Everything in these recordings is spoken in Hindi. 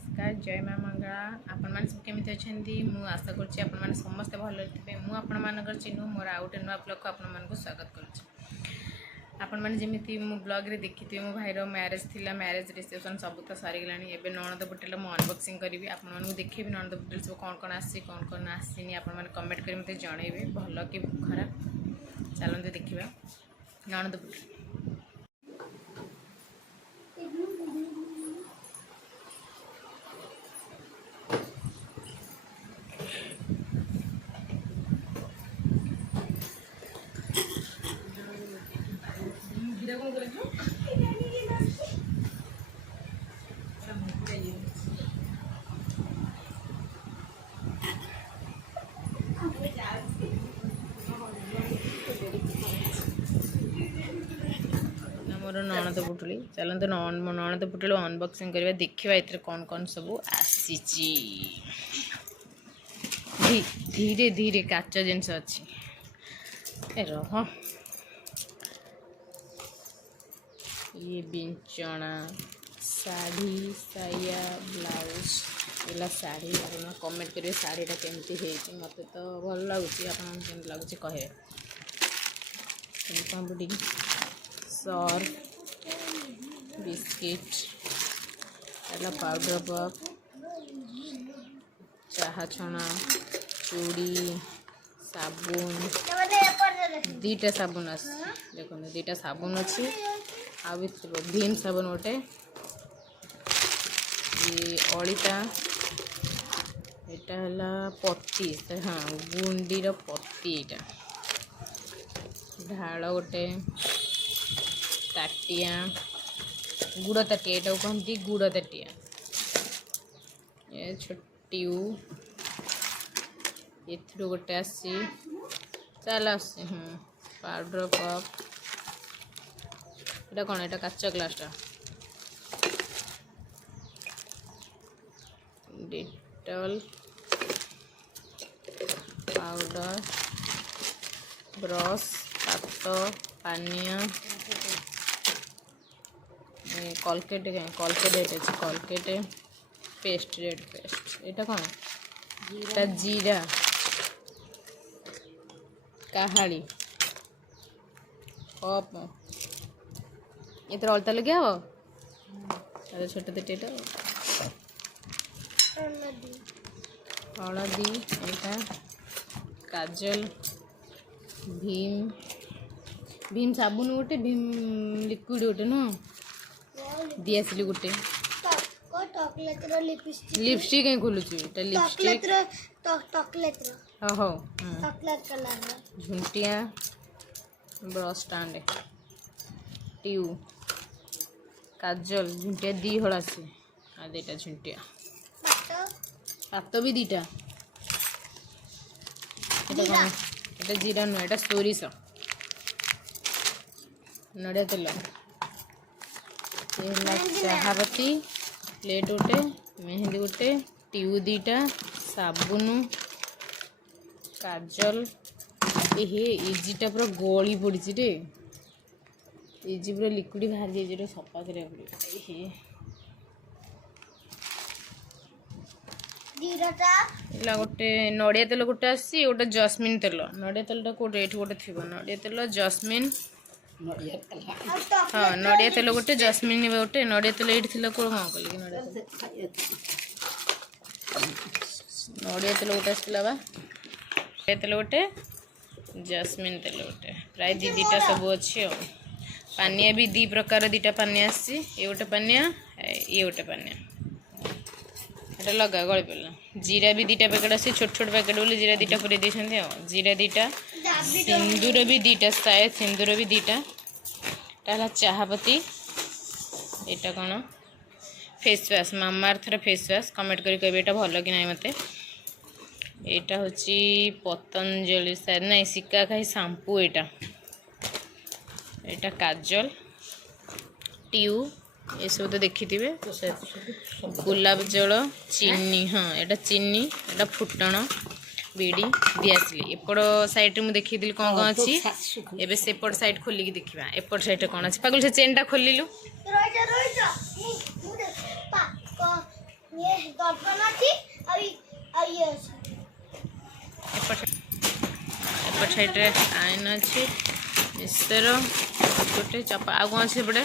नमस्कार जय माँ मंगला आपण मैंने सब केमी अच्छा मुझे आशा करुँचे आपण समस्ते भल थे मुझे चिन्हू मोर आउ गोटे नुआ ब्लॉग को आपण स्वागत करुँचे मैंने जमी मो ब्लॉग रे देखी मो भाईर मैरेज थिला मैरेज रिसेप्शन सब तो सरीगला एवं ननद बुटेल मु अनबॉक्सिंग करी आपण देखे ननद बुटेल सब कौन कौन आसी कौन कौन आसीनी आपण कमेंट कर मत जनइबे भल कि खराब चलते देखा ननद बुटेल मोर ननद पुटुली चलते ननद पुटुली अनबॉक्सिंग करवा देखा ये कौन कौन सब आसी धीरे धीरे काच जिनस अच्छी रह ये बिंचना साड़ी साया ब्लाउज एला साड़ी आप कमेंट करेंगे साड़ीटा केमती है मत तो भल लगुच आप लगुच कहे सर्फ बिस्किट एला पाउडर पफ चाहा छना चूड़ी साबुन दीटा साबुन आस देखो दीटा साबुन अच्छी आ भीम साबुन गोटे ये अड़ीटा यहाँ पट्टी हाँ गुंडीर पट्टी ढाल गोटे ताटिया गुड़ ताटिया यहाँ कहती गुड़ ताटिया ये छोटियू ये गोटे आसी चल आसी पाउडर कप এটা কোন এটা কাঁচা গ্লাসটা डेटॉल पाउडर ब्रश पात पानिया कलकेट कलकेट अच्छे कलकेट पेस्ट रेड पेस्ट এটা কোন এটা जीरा काहाली कप ये तो अलता लगे हो अरे छोटे टेटा हलदी एटा काजल भीम भीम साबुन गोटे भीम लिक्विड गोटे न दियासिली गोटे लिपस्टिक कहीं खोलुची एटा लिपस्टिक हो झुंटिया ब्रश स्टैंड ट्यू काजल झुंटिया दी हड़ा से आ दीटा झुंटिया पात भी दीटा ये जीरा नुह ये सोरिष नड़िया तेल चाहापती प्लेट गोटे मेहंदी गोटे ट्यू दीटा साबुन काजल ये इजीटा पूरा गली पड़ी रे इजी पूरा लिक्विड बाहर जाइए सफा कर गोटे नड़िया तेल गोटे आसी गोटे जस्मिन तेल नड़िया तेलटा कौटे ये गोटे थी नड़िया तेल जस्मिन हाँ नड़िया तेल गोटे जस्मिन गोटे नड़िया तेल ये कौन कौन कल नड़िया तेल गोटे आसला बा नड़िया तेल गोटे जस्मिन तेल गोटे प्राय दीटा सब अच्छी पानिया भी दी प्रकार दीटा पानिया आसी ये गोटे पानिया ये गोटे पानिया ये लगा गली पड़ा जीरा भी दीटा पैकेट आसी छोट छोट पैकेट बोले जीरा दीटा पूरे देते जीरा दीटा सिंदूर भी दीटा शायद सिंदूर भी दीटा टाला चाहापती यहाँ कौन face wash Mamaearth face wash comment करी कहबे एटा भल कि ना मत यहाँ हूँ पतंजलि शायद ना सिका खाई शैम्पू यहाँ काजल ट्यू ये सब तो देखी थे गुलाब जल चीनी हाँ यहाँ चीनी यहाँ फुटण बीड़ी दिआसली एपट साइड मुझे देखी कौन कौन अच्छी एबे सेपट साइड खोलिकी देखा एपट साइड कौन अच्छी पागल से चेन टा खोलू एपट साइड रे आइन अच्छी मिक्सर गोटे चपा आ कौन अच्छे पड़े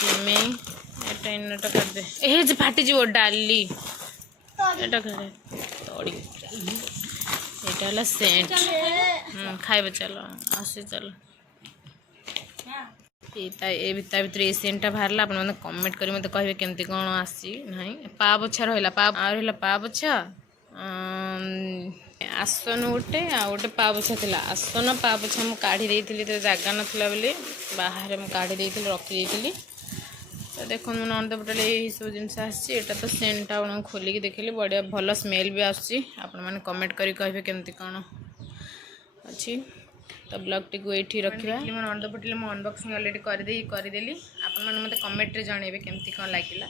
सिमेई एटा इनटा कर दे ए जे फाटी जीव डाली एटा करे तोड़ी एटा हला सेंट खाइबे चलो आसे चलो ए भीतर ये सेंटा बाहरला अपन मैंने कमेंट करी मत कहे केमती कौन आसी नहीं पा पोछा रहा पा रहा पा पोछा आसन गोटे आ गोटे पा पोछा थी आसन पा पोछा मुझे काढ़ी देती तो जगह नाला बोली बाहर मुझे काढ़ी देती रखी तो देखो मैं नंद पटेल यही सब जिनस आसा तो सेंटा आप खोलिकी देखिली बढ़िया भल स्मेल भी आसूँ आपण मैंने कमेंट करी कहे केमती कौन अच्छी तो ब्लॉग टी ये रखा मैं नंद पटेल मो अनबॉक्सिंग अलरेडी करदेली आपण मैंने मत कमेंट रे जनइबे केमती कौन लगिला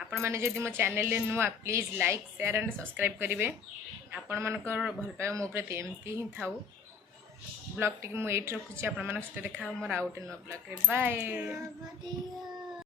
आपण मैंने जदि मो चैनल नुआ please like share and subscribe करेंगे आपण मानकर भल पाइबा मो प्रति एमती ही थाउ ब्लॉग टी मुझे रखुच्छी आपण मान सहित देखा मोर आउट नुआ ब्लॉग रे बाय।